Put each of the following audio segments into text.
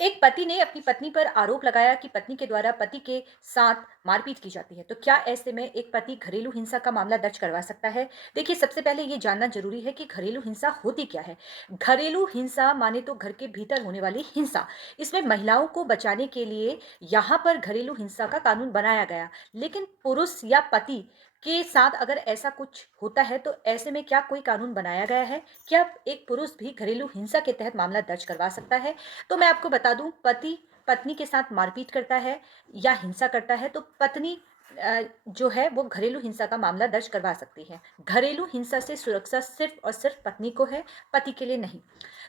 एक पति ने अपनी पत्नी पर आरोप लगाया कि पत्नी के द्वारा पति के साथ मारपीट की जाती है। तो क्या ऐसे में एक पति घरेलू हिंसा का मामला दर्ज करवा सकता है? देखिए, सबसे पहले ये जानना ज़रूरी है कि घरेलू हिंसा होती क्या है? घरेलू हिंसा माने तो घर के भीतर होने वाली हिंसा। इसमें महिलाओं को बचाने के लिए यहाँ पर घरेलू हिंसा का कानून बनाया गया। लेकिन पुरुष या पति के साथ अगर ऐसा कुछ होता है, तो ऐसे में क्या कोई कानून बनाया गया है? क्या एक पुरुष भी घरेलू हिंसा के तहत मामला दर्ज करवा सकता है? तो मैं आपको बता दूं, पति पत्नी के साथ मारपीट करता है या हिंसा करता है, तो पत्नी जो है वो घरेलू हिंसा का मामला दर्ज करवा सकती है। घरेलू हिंसा से सुरक्षा सिर्फ और सिर्फ पत्नी को है, पति के लिए नहीं।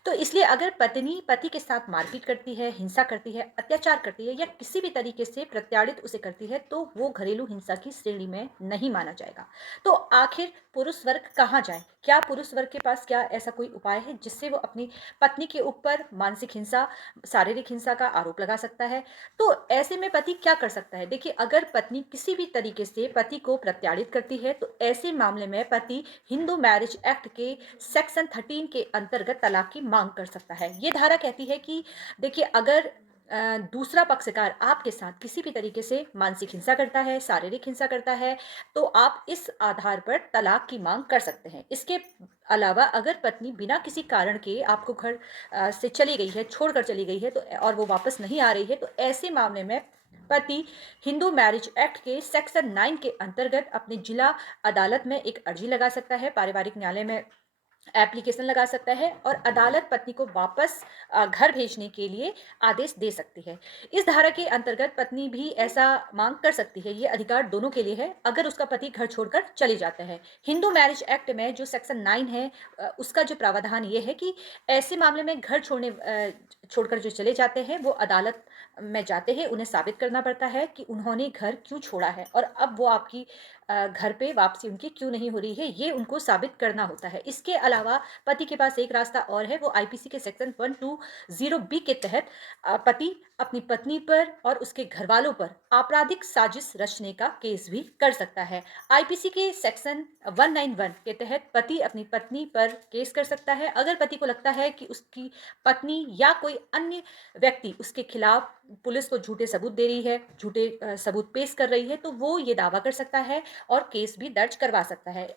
तो इसलिए अगर पत्नी पति के साथ मारपीट करती है, हिंसा करती है, अत्याचार करती है या किसी भी तरीके से प्रताड़ित उसे करती है, तो वो घरेलू हिंसा की श्रेणी में नहीं माना जाएगा। तो आखिर पुरुष वर्ग कहाँ जाए? क्या पुरुष वर्ग के पास क्या ऐसा कोई उपाय है जिससे वो अपनी पत्नी के ऊपर मानसिक हिंसा, शारीरिक हिंसा का आरोप लगा सकता है? तो ऐसे में पति क्या कर सकता है? देखिए, अगर पत्नी किसी भी तरीके से पति को प्रताड़ित करती है, तो ऐसे मामले में पति हिंदू मैरिज एक्ट के सेक्शन 13 के अंतर्गत तलाक की मांग कर सकता है। ये धारा कहती है कि देखिए, अगर दूसरा पक्षकार आपके साथ किसी भी तरीके से मानसिक हिंसा करता है, शारीरिक हिंसा करता है, तो आप इस आधार पर तलाक की मांग कर सकते हैं। इसके अलावा अगर पत्नी बिना किसी कारण के आपको घर से चली गई है, छोड़कर चली गई है, तो और वो वापस नहीं आ रही है, तो ऐसे मामले में पति हिंदू मैरिज एक्ट के सेक्शन 9 के अंतर्गत अपने जिला अदालत में एक अर्जी लगा सकता है, पारिवारिक न्यायालय में एप्लीकेशन लगा सकता है और अदालत पत्नी को वापस घर भेजने के लिए आदेश दे सकती है। इस धारा के अंतर्गत पत्नी भी ऐसा मांग कर सकती है। ये अधिकार दोनों के लिए है अगर उसका पति घर छोड़कर चले जाता है। हिंदू मैरिज एक्ट में जो सेक्शन 9 है, उसका जो प्रावधान ये है कि ऐसे मामले में घर छोड़कर जो चले जाते हैं वो अदालत में जाते हैं। उन्हें साबित करना पड़ता है कि उन्होंने घर क्यों छोड़ा है और अब वो आपकी घर पे वापसी उनकी क्यों नहीं हो रही है, ये उनको साबित करना होता है। इसके अलावा पति के पास एक रास्ता और है, वो आईपीसी के सेक्शन 120 बी के तहत पति अपनी पत्नी पर और उसके घरवालों पर आपराधिक साजिश रचने का केस भी कर सकता है। आईपीसी के सेक्शन 191 के तहत पति अपनी पत्नी पर केस कर सकता है अगर पति को लगता है कि उसकी पत्नी या कोई अन्य व्यक्ति उसके खिलाफ पुलिस को झूठे सबूत दे रही है, झूठे सबूत पेश कर रही है, तो वो ये दावा कर सकता है और केस भी दर्ज करवा सकता है।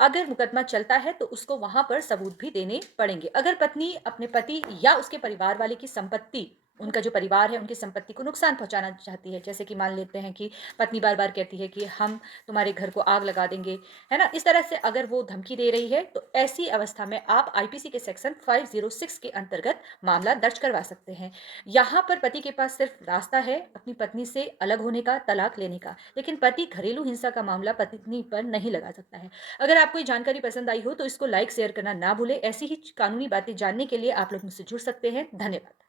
अगर मुकदमा चलता है तो उसको वहां पर सबूत भी देने पड़ेंगे। अगर पत्नी अपने पति या उसके परिवार वाले की संपत्ति, उनका जो परिवार है उनकी संपत्ति को नुकसान पहुंचाना चाहती है, जैसे कि मान लेते हैं कि पत्नी बार बार कहती है कि हम तुम्हारे घर को आग लगा देंगे, है ना, इस तरह से अगर वो धमकी दे रही है, तो ऐसी अवस्था में आप आईपीसी के सेक्शन 506 के अंतर्गत मामला दर्ज करवा सकते हैं। यहाँ पर पति के पास सिर्फ रास्ता है अपनी पत्नी से अलग होने का, तलाक लेने का, लेकिन पति घरेलू हिंसा का मामला पत्नी पर नहीं लगा सकता है। अगर आपको ये जानकारी पसंद आई हो तो इसको लाइक शेयर करना ना भूलें। ऐसी ही कानूनी बातें जानने के लिए आप लोग मुझसे जुड़ सकते हैं। धन्यवाद।